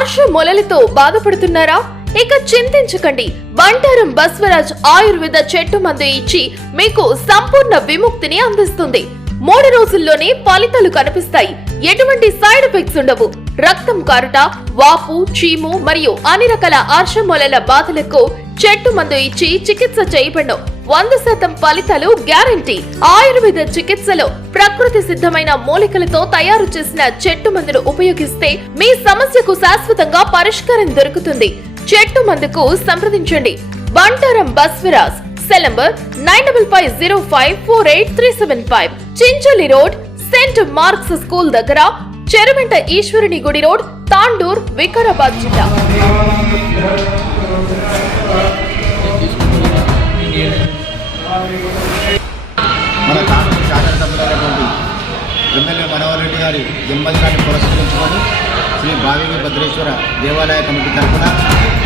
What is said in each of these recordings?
ఆర్ష మొలలతో బాధపడుతున్నారా? ఇక చింతించకండి. బంటారం బస్వరాజ్ ఆయుర్వేద చెట్టు మందు ఇచ్చి మీకు సంపూర్ణ విముక్తిని అందిస్తుంది. 3 రోజుల్లోనే ఫలితాలు కనిపిస్తాయి. ఎటువంటి సైడ్ ఎఫెక్ట్స్ ఉండవు. రక్తం కారుట, వాపు, చీము మరియు అన్ని రకాల ఆర్ష మొలల బాధలకు చెట్టు మందు ఇచ్చి చికిత్స చేయబడను. 100% ఫలితాలు గ్యారంటీ. ఆయుర్వేద చికిత్సలో ప్రకృతి సిద్ధమైన మూలికలతో తయారు చేసిన చెట్టు మందును ఉపయోగిస్తే మీ సమస్యకు శాశ్వతంగా పరిష్కారం దొరుకుతుంది. చెట్టు మందుకు సంప్రదించండి. Bantaram Baswaraj. Cell number 9505483375. Chinchali road, saint Mark's school దగ్గర, చెరువెంట ఈశ్వరుని గుడి రోడ్, తాండూర్, వికారాబాద్ జిల్లా. మన కాంగ్రెస్ శాసనసభ్యులైనటువంటి ఎమ్మెల్యే మనోహర్ రెడ్డి గారి జన్మదినాన్ని పురస్కరించుకొని శ్రీ భావిగి భద్రేశ్వర దేవాలయ కమిటీ తరఫున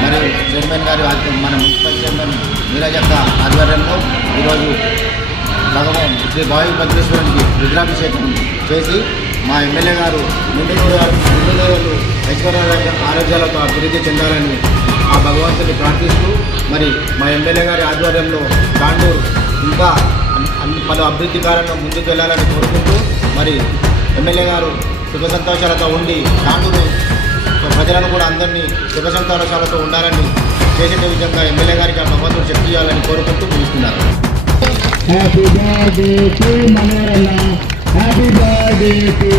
మరియు చైర్మన్ గారి మన మున్సిపల్ చైర్మన్ నీరజక్క ఆధ్వర్యంలో ఈరోజు శ్రీ భావిగి భద్రేశ్వరునికి రుద్రాభిషేకం చేసి మా ఎమ్మెల్యే గారు ముందు ఐశ్వర్య ఆరోగ్యాలతో అభివృద్ధి చెందాలని ఆ భగవంతుని ప్రార్థిస్తూ మరి మా ఎమ్మెల్యే గారి ఆధ్వర్యంలో తాండూరు ఇంకా పలు అభివృద్ధి కార్యాలను ముందుకు వెళ్ళాలని కోరుకుంటూ మరి ఎమ్మెల్యే గారు సుఖ సంతోషాలతో ఉండి తాండూరు ప్రజలను కూడా అందరినీ సుఖ సంతోషాలతో ఉండాలని చేసే విధంగా ఎమ్మెల్యే గారికి ఆ భగవంతుడు శక్తి ఇవ్వాలని కోరుకుంటూ పిలుస్తున్నారు. హ్యాపీ బర్త్డే టు మనోరన్న, హ్యాపీ బర్త్డే టు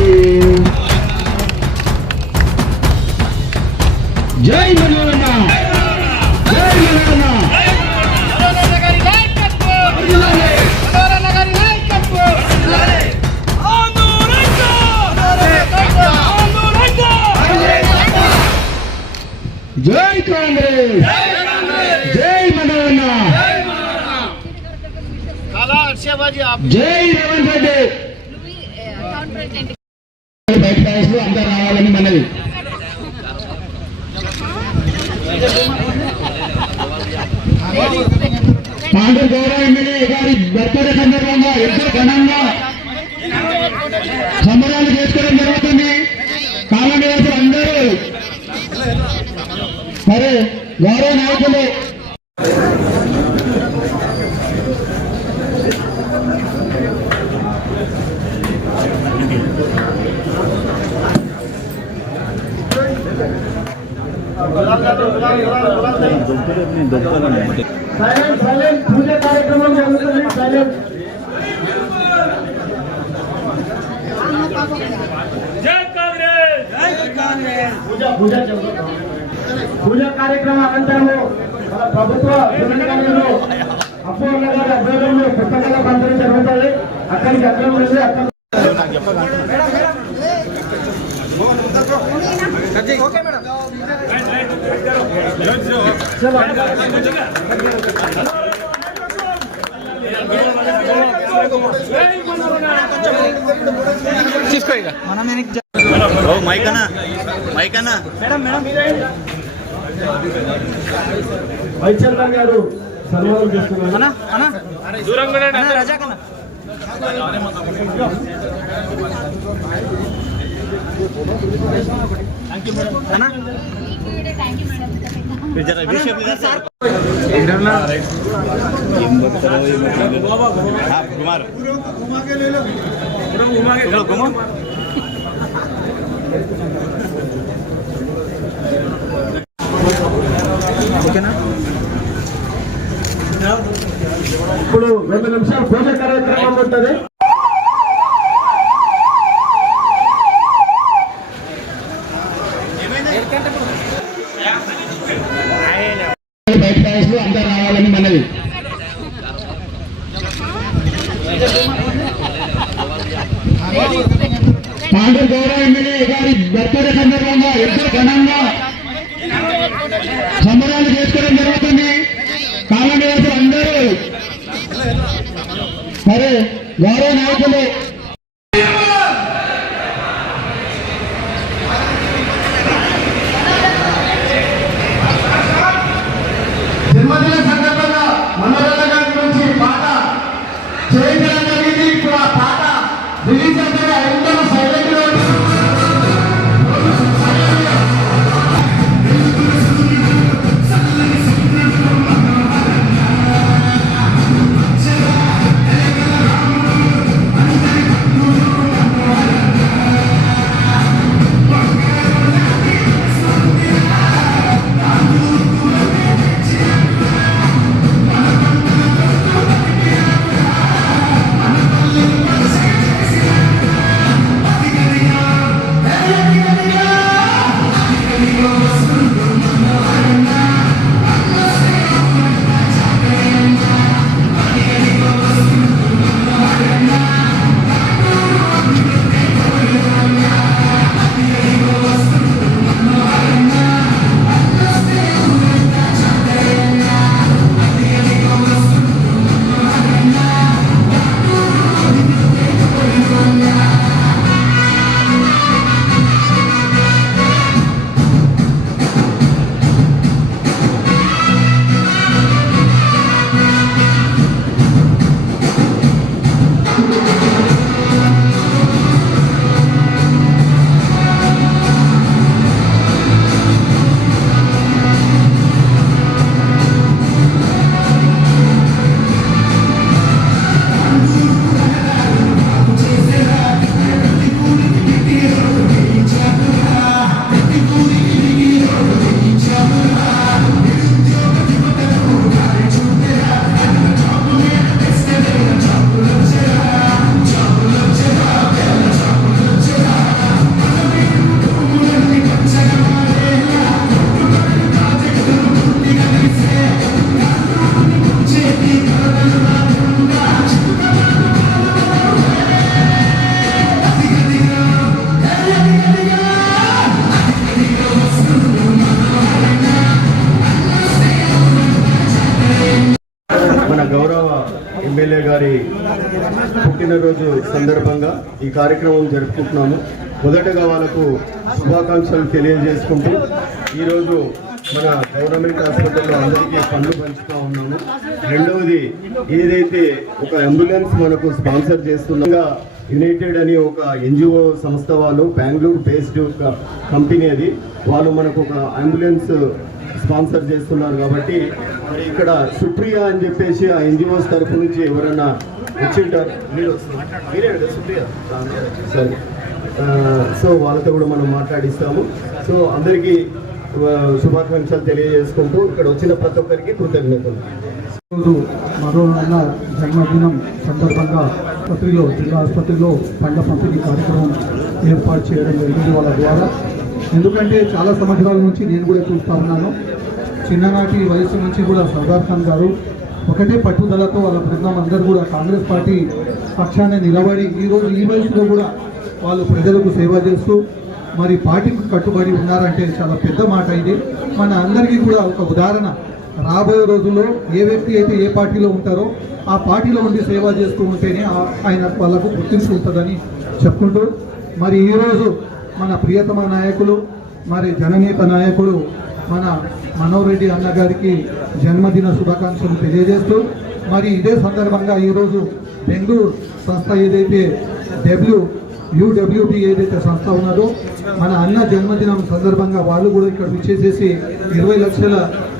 జై మనోరన్న, జై మనోరన్న. జై కాంగ్రెస్, జై మనోరన్న, జై రేవంత్ రెడ్డి. బయట ప్యాలెస్లో అందరూ రావాలని మనది. తాండూరు గౌరవ ఎమ్మెల్యే గారి బర్త్డే సందర్భంగా ఎంతో ఘనంగా సంబరాలు చేసుకోవడం జరుగుతుంది. కాలనీ వాసులు అందరూ సరే గౌరవ నాయకులు పూజ కార్యక్రమం జరుగుతుంది. పూజా కార్యక్రమం అనంతరము మన ప్రభుత్వ పునర్గణనలో అప్పన్న గారి ఆధ్వర్యంలో పుస్తకాల పంపిణీ జరుగుతుంది. అక్కడికి అర్థం లేదు. తీసుకో ఇక మైకన్నా మైకన్నా మేడం మేడం వైచంద్ర గారు సన్మానం చేస్తున్నారు. రజాకన్నా కుమార్ ఓకేనా? ఇప్పుడు 2 నిమిషాలు పూజ కార్యక్రమం ఉంటుంది. బయట ప్యాలెస్లో అందరూ రావాలని మనది. తాండూరు గౌరవ ఎమ్మెల్యే గారి బర్త్డే సందర్భంగా ఎంతో ఘనంగా సంబరాలు చేసుకోవడం జరుగుతుంది. కాలనీ వాసులు అందరూ సరే గౌరవ నాయకులు జన్మదిన సందర్భంగా మనోరన్న గారి గురించి పాట చేయడం జరిగింది. ఇప్పుడు ఆ పాట రిలీజ్ అయితే అందరూ సైలెంట్ గారి పుట్టినరోజు సందర్భంగా ఈ కార్యక్రమం జరుపుకుంటున్నాము. మొదటగా వాళ్ళకు శుభాకాంక్షలు తెలియజేసుకుంటూ ఈరోజు మన గవర్నమెంట్ హాస్పిటల్లో అందరికీ పనులు పంచుతూ ఉన్నాము. రెండవది ఏదైతే ఒక అంబులెన్స్ మనకు స్పాన్సర్ చేస్తున్నా యునైటెడ్ అని ఒక ఎన్జిఓ సంస్థ వాళ్ళు బెంగళూరు బేస్డ్ కంపెనీ అది, వాళ్ళు మనకు ఒక అంబులెన్స్ స్పాన్సర్ చేస్తున్నారు. కాబట్టి మరి ఇక్కడ సుప్రియ అని చెప్పేసి ఆ ఎన్జిఓస్ తరఫు నుంచి ఎవరైనా వచ్చింటారు, మీరే కదా సుప్రియ, సరే. సో వాళ్ళతో కూడా మనం మాట్లాడిస్తాము. సో అందరికీ శుభాకాంక్షలు తెలియజేసుకుంటూ ఇక్కడ వచ్చిన ప్రతి ఒక్కరికి కృతజ్ఞతలు. రోజు మరో నెల జన్మదినం సందర్భంగా జిల్లా ఆసుపత్రిలో పండ్ల పంపిణీ కార్యక్రమం ఏర్పాటు చేయడం జరిగింది వాళ్ళ ద్వారా. ఎందుకంటే చాలా సంవత్సరాల నుంచి నేను కూడా చూస్తూ ఉన్నాను, చిన్ననాటి వయసు నుంచి కూడా సర్దార్ ఖాన్ గారు ఒకటే పట్టుదలతో వాళ్ళ బృందం అందరూ కూడా కాంగ్రెస్ పార్టీ పక్షాన్ని నిలబడి ఈరోజు ఈ వయసులో కూడా వాళ్ళు ప్రజలకు సేవ చేస్తూ మరి పార్టీకి కట్టుబడి ఉన్నారంటే చాలా పెద్ద మాట. ఇది మన అందరికీ కూడా ఒక ఉదాహరణ. రాబోయే రోజుల్లో ఏ వ్యక్తి అయితే ఏ పార్టీలో ఉంటారో ఆ పార్టీలో ఉండి సేవ చేస్తూ ఉంటేనే ఆయన వాళ్ళకు గుర్తింపు ఉంటుందని చెప్పుకుంటూ మరి ఈరోజు మన ప్రియతమ నాయకులు మరి జననేత నాయకుడు మన మనోహర్ రెడ్డి అన్న గారికి జన్మదిన శుభాకాంక్షలు తెలియజేస్తూ మరి ఇదే సందర్భంగా ఈరోజు బెంగళూరు సంస్థ ఏదైతే UWB ఏదైతే సంస్థ ఉన్నదో మన అన్న జన్మదినం సందర్భంగా వాళ్ళు కూడా ఇక్కడ విచ్చేసేసి 20 లక్షల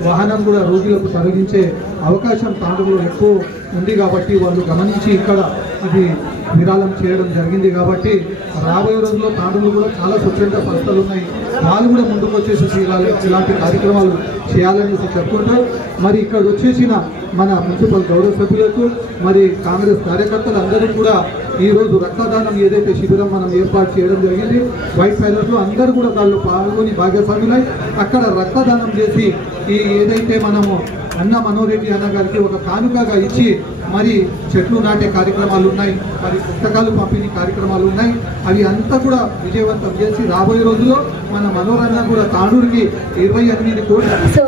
వాహనం కూడా రోగులకు తొలగించే అవకాశం తాండూరులో ఎక్కువ ఉంది కాబట్టి వాళ్ళు గమనించి ఇక్కడ అది విరాళం చేయడం జరిగింది. కాబట్టి రాబోయే రోజుల్లో తాండూరులో కూడా చాలా స్వచ్ఛంద సంస్థలు ఉన్నాయి, వాళ్ళు కూడా ముందుకు వచ్చేసి ఇలాంటి కార్యక్రమాలు చేయాలని చెప్పుకుంటూ మరి ఇక్కడ వచ్చేసిన మన మున్సిపల్ గౌరవ సభ్యులకు మరి కాంగ్రెస్ కార్యకర్తలు అందరూ కూడా ఈరోజు రక్తదానం ఏదైతే శిబిరం మనం ఏర్పాటు చేయడం జరిగింది వైట్ ప్యాలెస్లో, అందరూ కూడా దానిలో పాల్గొని భాగస్వాములై అక్కడ రక్తదానం చేసి ఈ ఏదైతే మనము అన్న మనోహర్ రెడ్డి అన్న గారికి ఒక కానుకగా ఇచ్చి మరి చెట్లు నాటే కార్యక్రమాలు ఉన్నాయి, మరి పుస్తకాలు పంపిణీ కార్యక్రమాలు ఉన్నాయి. అవి అంతా కూడా విజయవంతం చేసి రాబోయే రోజుల్లో మన మనోహర్ అన్న కూడా తాండూరుకి 28 కోట్లు. సో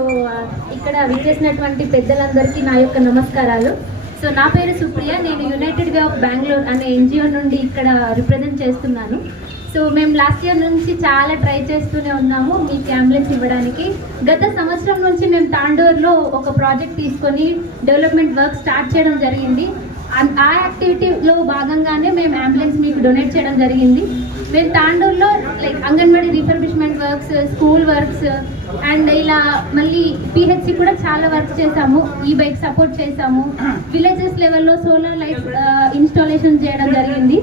ఇక్కడ విచ్చేసినటువంటి పెద్దలందరికీ నా యొక్క నమస్కారాలు. సో నా పేరు సుప్రియ, నేను యునైటెడ్ వే ఆఫ్ బెంగళూరు అనే ఎన్జిఓ నుండి ఇక్కడ రిప్రజెంట్ చేస్తున్నాను. సో మేము లాస్ట్ ఇయర్ నుంచి చాలా ట్రై చేస్తూనే ఉన్నాము మీకు అంబులెన్స్ ఇవ్వడానికి. గత సంవత్సరం నుంచి మేము తాండూరులో ఒక ప్రాజెక్ట్ తీసుకొని డెవలప్మెంట్ వర్క్ స్టార్ట్ చేయడం జరిగింది. ఆ యాక్టివిటీలో భాగంగానే మేము అంబులెన్స్ మీకు డొనేట్ చేయడం జరిగింది. మేము తాండూరులో like anganwadi refurbishment works, school works and ఇలా మళ్ళీ పిహెచ్సి కూడా చాలా వర్క్ చేసాము. ఈ బైక్ సపోర్ట్ చేసాము. విలేజెస్ లెవెల్లో సోలార్ లైట్స్ ఇన్స్టాలేషన్ చేయడం జరిగింది.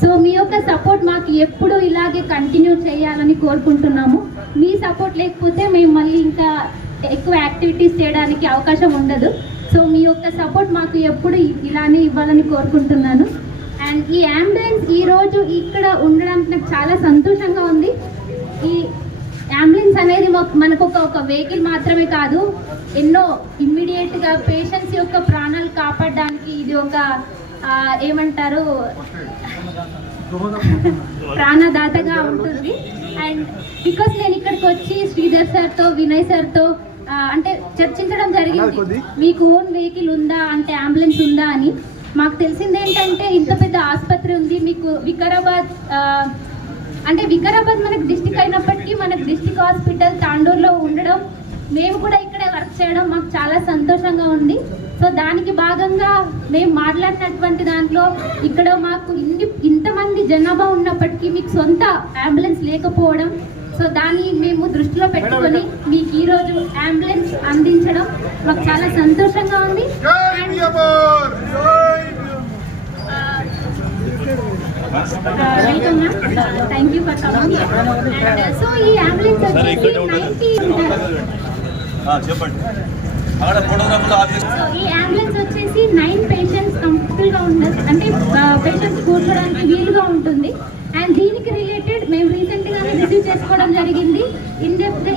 సో మీ యొక్క సపోర్ట్ మాకు ఎప్పుడు ఇలాగే కంటిన్యూ చేయాలని కోరుకుంటున్నాము. మీ సపోర్ట్ లేకపోతే మేము మళ్ళీ ఇంకా ఎక్కువ యాక్టివిటీస్ చేయడానికి అవకాశం ఉండదు. సో మీ యొక్క సపోర్ట్ మాకు ఎప్పుడు ఇలానే ఇవ్వాలని కోరుకుంటున్నాను. అండ్ ఈ అంబులెన్స్ ఈరోజు ఇక్కడ ఉండడానికి నాకు చాలా సంతోషంగా ఉంది. ఈ అంబులెన్స్ అనేది మనకు ఒక వెహికల్ మాత్రమే కాదు, ఎన్నో ఇమ్మీడియట్గా పేషెంట్స్ యొక్క ప్రాణాలు కాపాడడానికి ఇది ఒక ఏమంటారు ప్రాణదాతగా ఉంటుంది. అండ్ బికాస్ నేను ఇక్కడికి వచ్చి శ్రీధర్ సార్తో వినయ్ సార్తో అంటే చర్చించడం జరిగింది, మీకు ఓన్ వెహికల్ ఉందా అంటే అంబులెన్స్ ఉందా అని. మాకు తెలిసింది ఏంటంటే ఇంత పెద్ద ఆసుపత్రి ఉంది మీకు వికారాబాద్, అంటే వికారాబాద్ మనకు డిస్టిక్ అయినప్పటికీ మనకు డిస్టిక్ హాస్పిటల్ తాండూరులో ఉండడం, మేము కూడా ఇక్కడే వర్క్ చేయడం మాకు చాలా సంతోషంగా ఉంది. సో దానికి భాగంగా మేము మాట్లాడినటువంటి దాంట్లో ఇక్కడ మాకు ఇంతమంది జనాభా ఉన్నప్పటికీ మీకు సొంత అంబులెన్స్ లేకపోవడం, సో దాన్ని మేము దృష్టిలో పెట్టుకొని మీకు ఈరోజు అంబులెన్స్ అందించడం మాకు చాలా సంతోషంగా ఉంది. Welcome ma'am, thank you for coming. And so ఈ అంబులెన్స్ వచ్చేసి చెప్పండి. సో ఈ అంబులెన్స్ వచ్చేసి 9 పేషెంట్స్ కంఫర్టబుల్గా ఉండదు, అంటే పేషెంట్స్ కూర్చోడానికి వీలుగా ఉంటుంది. అండ్ దీనికి రిలేటెడ్ మేము రీసెంట్గానే రిసీవ్ చేసుకోవడం జరిగింది.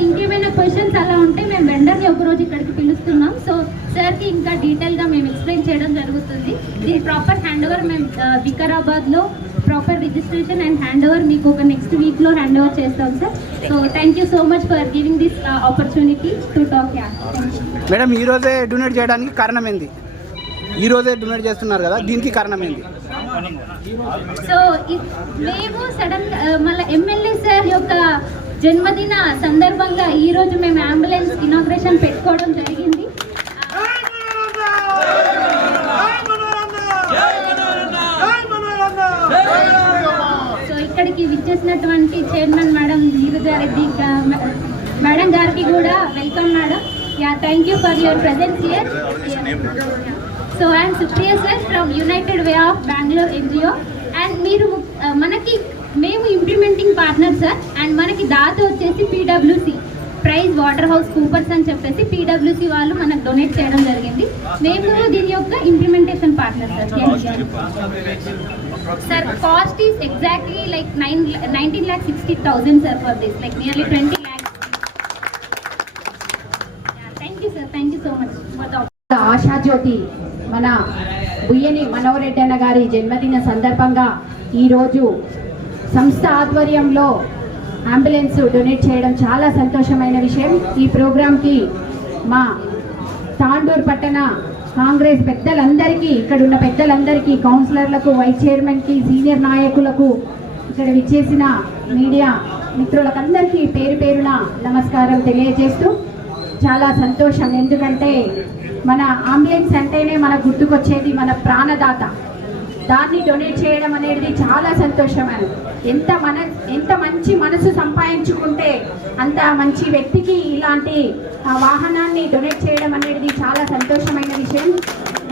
ఇంకేమైనా క్వశ్చన్స్ అలా ఉంటే మేము వెండర్ని ఒకరోజు ఇక్కడికి పిలుస్తున్నాం. సో సార్కి ఇంకా డీటెయిల్గా మేము ఎక్స్ప్లెయిన్ చేయడం జరుగుతుంది. దీని ప్రాపర్ హ్యాండ్ ఓవర్ మేము వికారాబాద్లో proper registration and hand over మీకు ఒక నెక్స్ట్ వీక్లో హ్యాండ్ ఓవర్ చేస్తాం sir. So thank you so much for giving this opportunity to talk. Madam ఈరోజే డొనేట్ చేయడానికి కారణం ఏంది? ఈ రోజే డొనేట్ చేస్తున్నారు కదా, దీనికి కారణం ఏంటి? సో మేము సడన్ మళ్ళీ ఎమ్మెల్యే సార్ యొక్క జన్మదిన సందర్భంగా ఈరోజు మేము అంబులెన్స్ ఇనాగ్రేషన్ పెట్టుకోవడం జరిగింది. సో ఇక్కడికి విచ్చేసినటువంటి చైర్మన్ మేడం నీరజారెడ్డి మేడం గారికి కూడా welcome madam. Yeah, thank you for your presence here. So I'm Supriya sir from United way of Bengaluru NGO. And మీరు మేము ఇంప్లిమెంటింగ్ పార్ట్నర్ సార్. అండ్ మనకి దాత వచ్చేసి పీడబ్ల్యూసి ప్రైజ్ వాటర్ హౌస్ కూపర్స్ అని చెప్పేసి పీడబ్ల్యూసి వాళ్ళు మనకు డొనేట్ చేయడం జరిగింది. మేము దీని యొక్క implementation partner sir. Cost is exactly like 19,60,000 sir for this, like nearly 20 lakhs. Thank you sir, thank you so much for the Ashajyoti మన బుయ్యని మనోహరెడ్డి అన్న గారి జన్మదిన సందర్భంగా ఈరోజు సంస్థ ఆధ్వర్యంలో అంబులెన్స్ డొనేట్ చేయడం చాలా సంతోషమైన విషయం. ఈ ప్రోగ్రాంకి మా తాండూరు పట్టణ కాంగ్రెస్ పెద్దలందరికీ, ఇక్కడ ఉన్న పెద్దలందరికీ, కౌన్సిలర్లకు, వైస్ చైర్మన్కి, సీనియర్ నాయకులకు, ఇక్కడ విచ్చేసిన మీడియా మిత్రులకందరికీ పేరు పేరున నమస్కారం తెలియజేస్తూ చాలా సంతోషం. ఎందుకంటే మన అంబులెన్స్ అంటేనే మనకు గుర్తుకొచ్చేది మన ప్రాణదాత. దాన్ని డొనేట్ చేయడం అనేది చాలా సంతోషమైన. ఎంత మంచి మనసు సంపాదించుకుంటే అంత మంచి వ్యక్తికి ఇలాంటి వాహనాన్ని డొనేట్ చేయడం అనేది చాలా సంతోషమైన విషయం.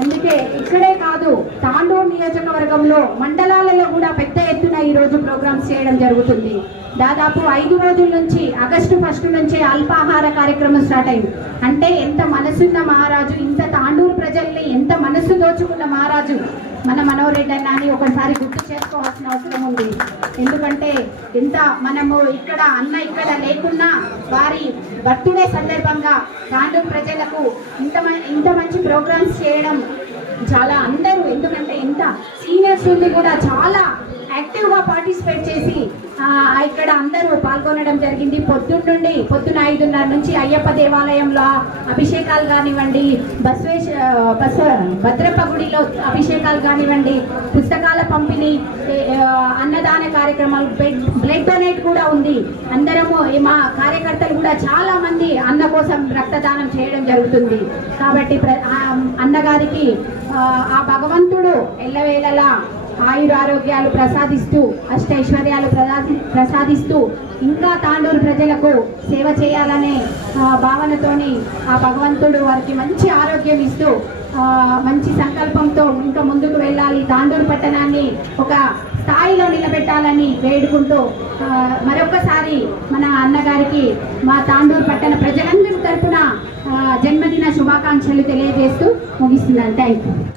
అందుకే ఇక్కడే కాదు, తాండూరు నియోజకవర్గంలో మండలాలలో కూడా పెద్ద ఎత్తున ఈరోజు ప్రోగ్రామ్స్ చేయడం జరుగుతుంది. దాదాపు 5 రోజుల నుంచి ఆగస్టు 1 నుంచే అల్పాహార కార్యక్రమం స్టార్ట్ అయింది. అంటే ఎంత మనసున్న మహారాజు, ఇంత తాండూరు ప్రజల్ని ఎంత మనసు దోచుకున్న మహారాజు మన మనోహరెడ్డి అన్న అని ఒకసారి గుర్తు చేసుకోవాల్సిన అవసరం ఉంది. ఎందుకంటే మనము ఇక్కడ ఇక్కడ లేకున్నా వారి బర్త్డే సందర్భంగా తాండూరు ప్రజలకు ఇంత మంచి ప్రోగ్రామ్స్ చేయడం చాలా అందరూ, ఎందుకంటే ఇంత సీనియర్స్ ఉంది కూడా చాలా యాక్టివ్గా పార్టిసిపేట్ చేసి ఇక్కడ అందరూ పాల్గొనడం జరిగింది. పొద్దున్న 5:30 నుంచి అయ్యప్ప దేవాలయంలో అభిషేకాలు కానివ్వండి, భద్రప్ప గుడిలో అభిషేకాలు కానివ్వండి, పుస్తకాల పంపిణీ, అన్నదాన కార్యక్రమాలు, బ్లడ్ డొనేట్ కూడా ఉంది. అందరము మా కార్యకర్తలు కూడా చాలా మంది అన్న కోసం రక్తదానం చేయడం జరుగుతుంది. కాబట్టి అన్నగారికి ఆ భగవంతుడు ఎల్లవేళలా ఆయురారోగ్యాలు ప్రసాదిస్తూ, అష్టైశ్వర్యాలు ప్రసాదిస్తూ ఇంకా తాండూరు ప్రజలకు సేవ చేయాలనే భావనతోని ఆ భగవంతుడు వారికి మంచి ఆరోగ్యం ఇస్తూ మంచి సంకల్పంతో ఇంకా ముందుకు వెళ్ళాలి, తాండూరు పట్టణాన్ని ఒక స్థాయిలో నిలబెట్టాలని వేడుకుంటూ మరొకసారి మన అన్నగారికి మా తాండూరు పట్టణ ప్రజలందరి తరపున జన్మదిన శుభాకాంక్షలు తెలియజేస్తూ ముగిస్తున్నాను. Thank you.